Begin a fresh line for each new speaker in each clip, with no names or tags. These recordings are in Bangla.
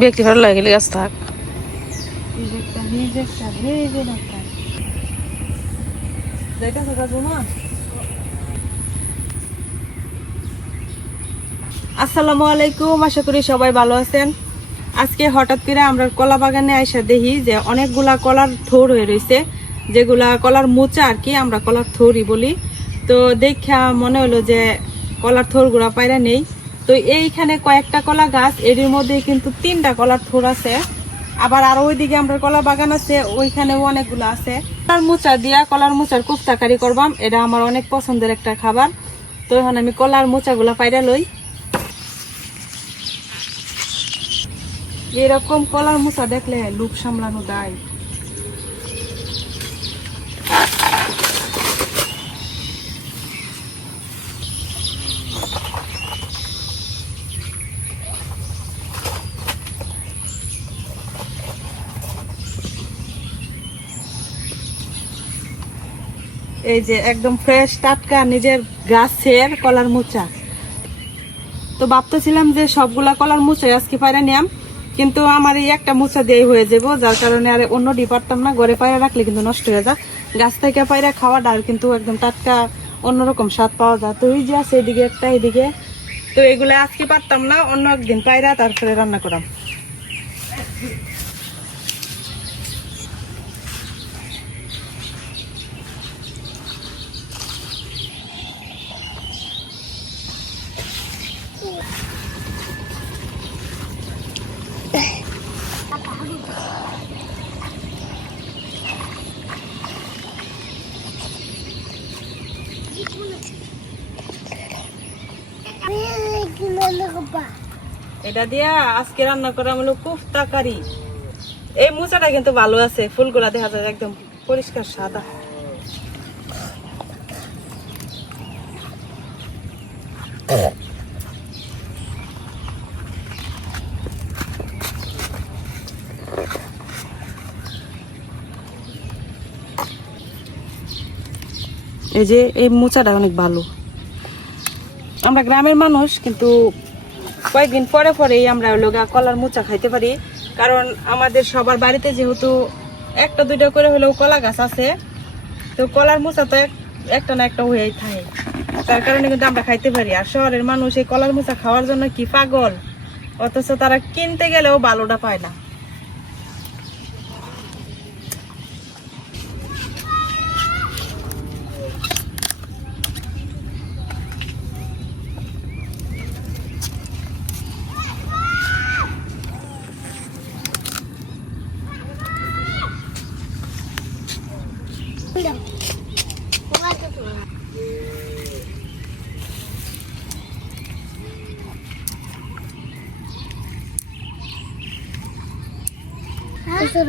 ব্যক্তি ভালো লাগে? গাছ থাক।
এই যে একটা এই যে একটা এই যে একটা যাইতেছে কাজু মা আসসালামু আলাইকুম, আশা করি সবাই ভালো আছেন। আজকে হঠাৎ করে আমরা কলা বাগানে আইসা দেখি যে অনেকগুলা কলার থোর হয়ে রয়েছে যেগুলা কলার মোচা আর কি আমরা কলার থোরই বলি। তো দেখা মনে হলো যে কলার থোরগুলা পায়রা নেই। তো এইখানে কয়েকটা কলা গাছ এর মধ্যে কিন্তু তিনটা কলার থোর আছে। আবার আরও ওইদিকে আমরা কলা বাগান আছে, ওইখানেও অনেকগুলো আছে। কলার মোচা দিয়া কলার মোচার কুফতাকারি করবাম, এটা আমার অনেক পছন্দের একটা খাবার। তো এখন আমি কলার মোচাগুলা পাইরা লই। এরকম কলার মোচা দেখলে লুক সামলানো দায়। এই যে একদম ফ্রেশ টাটকা নিজের গাছের কলার মোচা। তো ভাবতেছিলাম যে সবগুলা কলার মুচাই আজকে পায়রা নিয়াম। কিন্তু আমার এই একটা মোচা দিয়ে হয়ে যাব, যার কারণে আর অন্য ডিপারতাম না, ঘরে পায়রা রাখলে কিন্তু নষ্ট হয়ে যায়। গাছ থেকে পায়রা খাওয়াটা আর কিন্তু একদম টাটকা অন্যরকম স্বাদ পাওয়া যায়। তো ওই যে আছে এদিকে একটা, এদিকে। তো এগুলো আজকে পারতাম না, অন্য একদিন পায়রা তারপরে রান্না করাম। এটা দিয়া আজকে রান্না করা হলো কুফতা কারি। এই মোচাটা কিন্তু ভালো আছে, ফুলগুলা দেখা যায় একদম পরিষ্কার সাদা। এই যে এই মোচাটা অনেক ভালো। আমরা গ্রামের মানুষ, কিন্তু কয়েকদিন পরে পরেই আমরা হলো গা কলার মোচা খাইতে পারি। কারণ আমাদের সবার বাড়িতে যেহেতু একটা দুইটা করে হলেও কলা গাছ আছে, তো কলার মোচা তো একটা না একটা হয়েই থাকে। তার কারণে কিন্তু আমরা খাইতে পারি। আর শহরের মানুষ এই কলার মোচা খাওয়ার জন্য কি পাগল? অথচ তারা কিনতে গেলেও ভালোটা পায় না। তো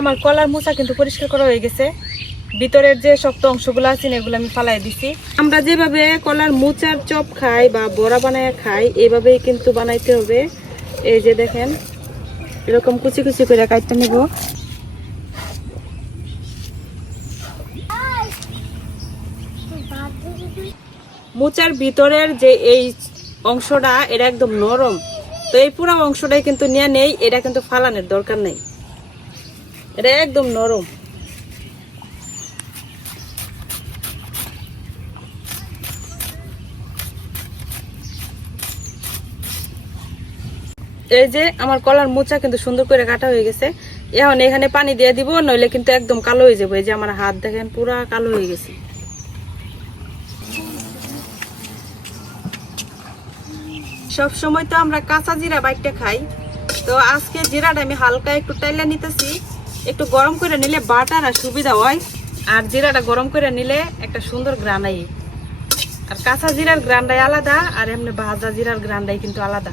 আমার কলার মোচা কিন্তু পরিষ্কার করা হয়ে গেছে। ভিতরের যে শক্ত অংশগুলো আছে এগুলো আমি ফালাই দিছি। আমরা যেভাবে কলার মোচার চপ খাই বা বড়া বানায় খাই এইভাবেই কিন্তু বানাইতে হবে। এই যে দেখেন, এরকম কুচি কুচি করে কাটতে নেব। মোচার ভিতরের যে এই অংশটা, এটা একদম নরম। তো এই পুরো অংশটাই কিন্তু নিয়ে নেই, এটা কিন্তু ফালানোর দরকার নেই। এটা একদম নরম। এই যে আমার কলার মোচা কিন্তু সুন্দর করে কাটা হয়ে গেছে। এখন এখানে পানি দিয়ে দিব, নইলে কিন্তু একদম কালো হয়ে যাব। এই যে আমার হাত দেখেন পুরা কালো হয়ে গেছে। সব সময় তো আমরা কাঁচা জিরা বাইটটা খাই। তো আজকে জিরাটা আমি হালকা একটু টাইলা নিতেছি। একটু গরম করে নিলে বাটার আর সুবিধা হয়। আর জিরাটা গরম করে নিলে একটা সুন্দর গ্রানাই। আর কাঁচা জিরার গ্রান্ডাই আলাদা, আর এমনি ভাজা জিরার গ্রান্ডাই কিন্তু আলাদা।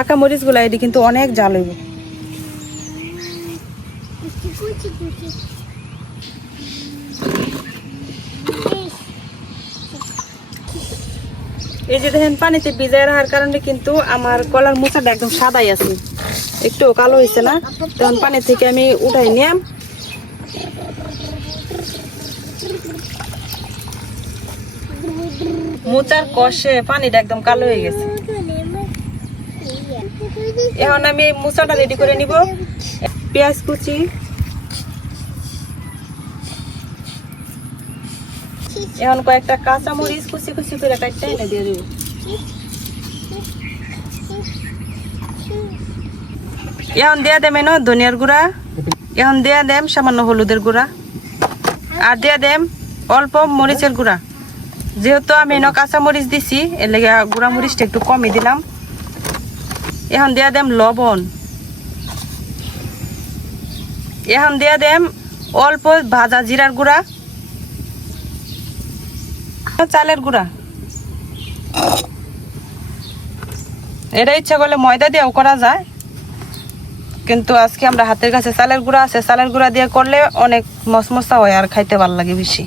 পাকা মরিচগুলা এটি কিন্তু অনেক জাল হইব। এই যে দেখেন, পানিতে ভিজাই রাখার কারণে কিন্তু আমার কলার মোচাটা একদম সাদাই আছে। একটু কালো হয়েছে না? তখন পানি থেকে আমি উঠাই নিলাম। মোচার কষে পানিটা একদম কালো হয়ে গেছে। এখন আমি এই মোচাটা রেডি করে নিব। পেঁয়াজ কুচি। এখন কয়েকটা কাঁচা মরিচ কুচি কুচি করে কাটতে এনে দিয়ে দিব। এখন দিয়া দেম এনো ধনিয়ার গুঁড়া। এখন দিয়া দেম সামান্য হলুদের গুঁড়া। আর দিয়া দেম অল্প মরিচের গুঁড়া। যেহেতু আমি এনো কাঁচা মরিচ দিছি, এর লেগে গুঁড়া মরিচটা একটু কমই দিলাম। এখন দিয়া দেম লবণ। এখন দিয়া দেম অল্প ভাজা জিরার গুঁড়া। চালের গুঁড়া। এটা ইচ্ছা করলে ময়দা দিয়েও করা যায়। কিন্তু আজকে আমরা হাতের কাছে চালের গুঁড়া আছে। চালের গুঁড়া দিয়ে করলে অনেক মসমসা হয় আর খাইতে ভালো লাগে বেশি।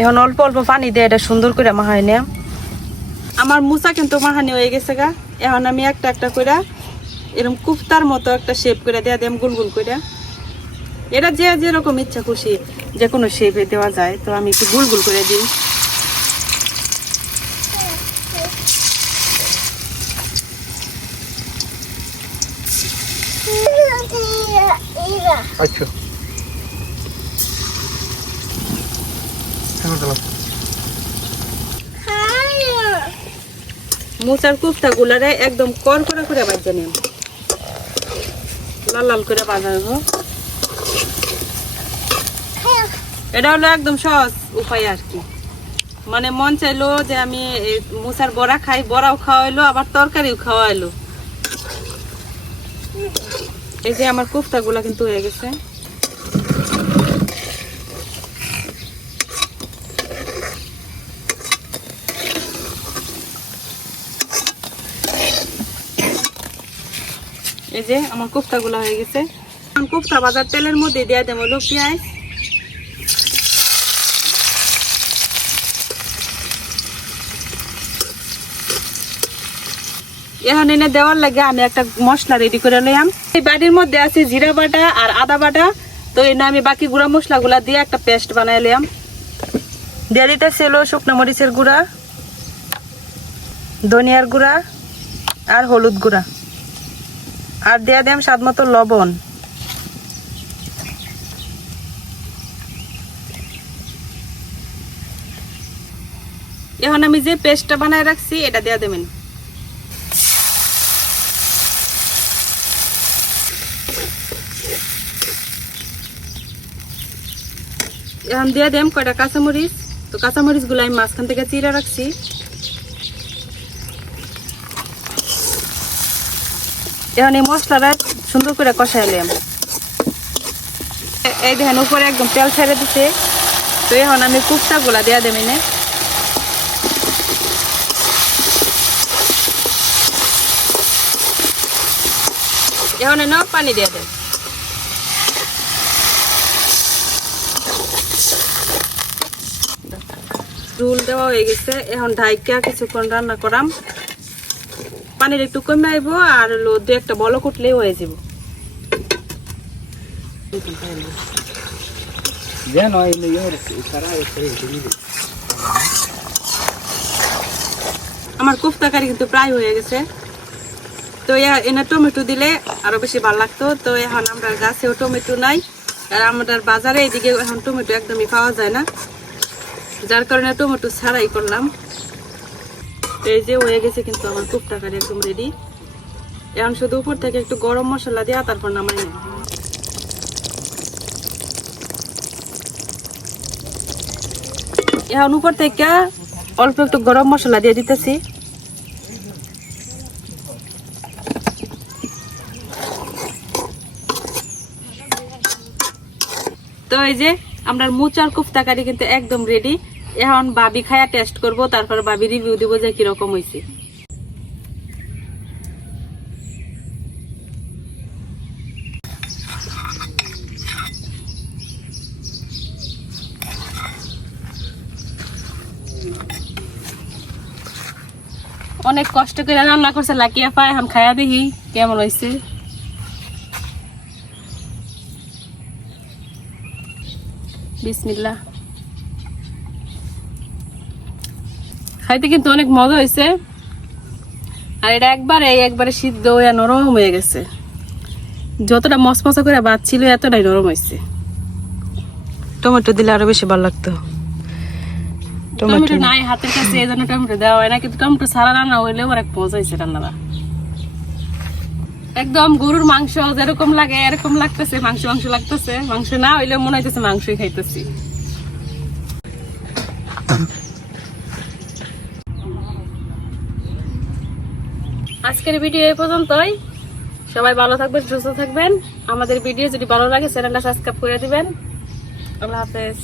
এখন অল্প অল্প পানি দিয়ে এটা সুন্দর করে মাহাই নিয়ে। আমার মুসা কিন্তু মাহানি হয়ে গেছে গা। এখন আমি একটা একটা করে এরকম কুফতার মতো একটা শেপ করে দেওয়া দিলাম গুল গুল করে এটা যে যেরকম ইচ্ছা খুশি যে কোনো শেপে দেওয়া যায়। তো আমি একটু গুল গুল করে দিই।
আচ্ছা।
মোচার কুফতা গুলারে একদম কর করে করে বাজে নিন লাল লাল করে বাজা হইব এটা হলো একদম সহজ উপায় আর কি। মানে মন চাইলো যে আমি মোচার বড়া খাই বড়াও খাওয়াইলো আবার তরকারিও খাওয়াইলো। এই যে আমার কুফতা গুলা কিন্তু হয়ে গেছে। এই যে আমার কোফতা গুলা হয়ে গেছে। কোফতা বাজার তেলের মধ্যে দিয়ে দেবো হলো পেঁয়াজ। এখন এনে দেওয়ার লাগে আমি একটা মশলা রেডি করে লইলাম এই বাটির মধ্যে আছে জিরা বাটা আর আদা বাটা। তো এনে আমি বাকি গুঁড়া মশলাগুলা দিয়ে একটা পেস্ট বানাই লিয়াম দিয়ে দিতেছি হলো শুকনো মরিচের গুঁড়া, ধনিয়ার গুঁড়া আর হলুদ গুঁড়া। আর দেয়া দেম স্বাদ মতো লবণ। এখন আমি যে পেস্টটা বানায় রাখছি, এটা দেয়া দেবেন। এখন দিয়ে দেম কয়টা কাঁচামরিচ? তো কাঁচামরিচগুলো আমি মাঝখান থেকে চিরা রাখছি। এখন এই মশলাটা সুন্দর করে কষাইলাম এ- এই দেখেন, উপরে একদম তেল ছেড়ে দিছে। তো এখন আমি কুকটা গুলা দেওয়া দেবে না এখন এনে পানি দিয়ে দেন ঝুল দেওয়া হয়ে গেছে। এখন ঢাইকা কিছুক্ষণ রান্না করাম। পানির একটু কমে আইব আর হলো দু একটা বলক উঠলেই হয়ে যাব আমার কোফতা কারি কিন্তু প্রায় হয়ে গেছে। তো এনে টমেটো দিলে আরও বেশি ভালো লাগতো। তো এখন আমরা গাছেও টমেটো নাই আর আমাদের বাজারে এইদিকে এখন টমেটো একদমই পাওয়া যায় না। যার কারণে টমেটো ছাড়াই করলাম। এই যে হয়ে গেছে কিন্তু আমার খুব টাকার একদম রেডি এখন শুধু উপর থেকে একটু গরম মশলা দেওয়া তারপর নামাই নেব। এখন উপর থেকে অল্প একটু গরম মশলা দিয়ে দিতেছি। তো এই যে, আমরা মুচার কুফতা কারি কিন্তু একদম রেডি এখন বাবি খায়া টেস্ট করব, তারপর বাবি রিভিউ দিব যে কীরকম হয়েছে অনেক কষ্ট করে রান্না করছে লাকিয়া পায় এখন খায়া দেখি কেমন হয়েছে বিসমিল্লাহ। খাইতে কিন্তু অনেক মজা হয়েছে আর এটা একবারে একবারে সিদ্ধ হয়ে নরম হয়ে গেছে। যতটা মশমশা করে ভাত ছিল এতটাই নরম হয়েছে
টমেটো দিলে আরও বেশি ভালো লাগতো।
টমেটো নাই হাতের কাছে এই জন্য টমেটো দেওয়া হয় না কিন্তু টমেটো ছাড়া রান্না হইলেও অনেক মজা হয়েছে রান্নাটা। একদম গরুর মাংস যেরকম লাগে এরকম লাগতেছে মাংস মাংস লাগতেছে। মাংস না হইলে মনে হইতেছে মাংসই খাইতেছি। আজকের ভিডিও এই পর্যন্তই। সবাই ভালো থাকবেন, সুস্থ থাকবেন। আমাদের ভিডিও যদি ভালো লাগে, চ্যানেলটা সাবস্ক্রাইব করে দিবেন। আল্লাহ হাফেজ।